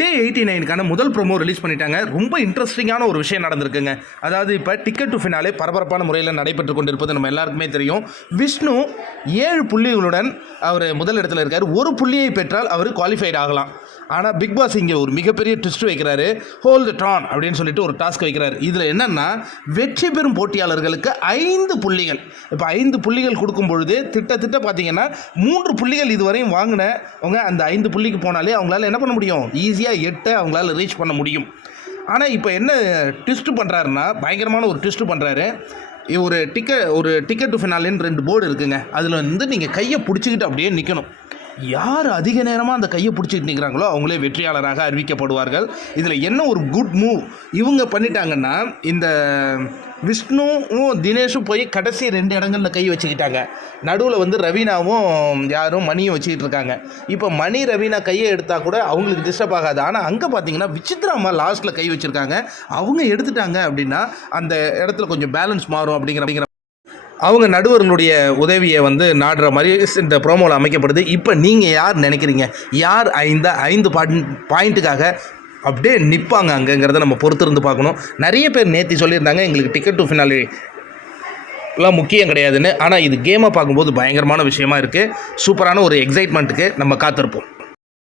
டே 89க்கான முதல் promo release பண்ணிட்டாங்க. ரொம்ப இன்ட்ரெஸ்டிங்கான ஒரு விஷயம் நடந்திருக்குங்க. அதாவது இப்போ டிக்கெட் டு ஃபினாலே பரபரப்பான முறையில் நடைபெற்று கொண்டிருப்பது நம்ம எல்லாருக்குமே தெரியும். விஷ்ணு 7 புள்ளிகளுடன் அவர் முதல் இடத்துல இருக்கார். ஒரு புள்ளியை பெற்றால் அவர் குவாலிஃபைட் ஆகலாம். ஆனால் பிக் பாஸ் இங்கே ஒரு மிகப்பெரிய ட்விஸ்ட் வைக்கிறாரு. ஹோல்ட் டான் அப்படின்னு சொல்லிட்டு ஒரு டாஸ்க் வைக்கிறார். இதில் என்னென்னா வெற்றி பெறும் போட்டியாளர்களுக்கு 5 புள்ளிகள். இப்போ 5 புள்ளிகள் கொடுக்கும் பொழுது திட்டத்திட்ட பார்த்தீங்கன்னா 3 புள்ளிகள் இதுவரையும் வாங்கினவங்க அந்த 5 புள்ளிக்கு போனாலே அவங்களால என்ன பண்ண முடியும், ஈஸியாக 8 அவங்களால ரீச் பண்ண முடியும். ஆனால் இப்போ என்ன ட்விஸ்ட் பண்ணுறாருன்னா பயங்கரமான ஒரு ட்விஸ்ட் பண்ணுறாரு. ஒரு டிக்கெட் டு ஃபினாலேன்னு 2 போர்டு இருக்குங்க. அதில் வந்து நீங்கள் கையை பிடிச்சிக்கிட்டு அப்படியே நிற்கணும். யார் அதிக நேரமாக அந்த கையை பிடிச்சிட்டு நிற்கிறாங்களோ அவங்களே வெற்றியாளராக அறிவிக்கப்படுவார்கள். இதில் என்ன ஒரு குட் மூவ் இவங்க பண்ணிட்டாங்கன்னா, இந்த விஷ்ணுவும் தினேஷும் போய் கடைசி 2 இடங்களில் கை வச்சுக்கிட்டாங்க. நடுவில் வந்து ரவீனாவும் மணியும் வச்சுக்கிட்டு இருக்காங்க. இப்போ மணி ரவீனா கையை எடுத்தால் கூட அவங்களுக்கு டிஸ்டர்ப் ஆகாது. ஆனால் அங்கே பார்த்தீங்கன்னா விசித்ரா அம்மா லாஸ்ட்டில் கை வச்சுருக்காங்க. அவங்க எடுத்துட்டாங்க அப்படின்னா அந்த இடத்துல கொஞ்சம் பேலன்ஸ் மாறும் அப்படிங்கிற அவங்க நடுவர்களுடைய உதவியை வந்து நாடுற மாதிரி இந்த ப்ரோமோவில் அமைக்கப்படுது. இப்போ நீங்கள் யார் நினைக்கிறீங்க, யார் 5 பாயிண்ட்டுக்காக அப்படியே நிற்பாங்க அங்கங்கிறத நம்ம பொறுத்திருந்து பார்க்கணும். நிறைய பேர் நேற்று சொல்லியிருந்தாங்க எங்களுக்கு டிக்கெட் டு ஃபினாலே எல்லாம் முக்கியம் கிடையாதுன்னு. ஆனால் இது கேமை பார்க்கும்போது பயங்கரமான விஷயமா இருக்குது. சூப்பரான ஒரு எக்ஸைட்மெண்ட்டுக்கு நம்ம காத்திருப்போம்.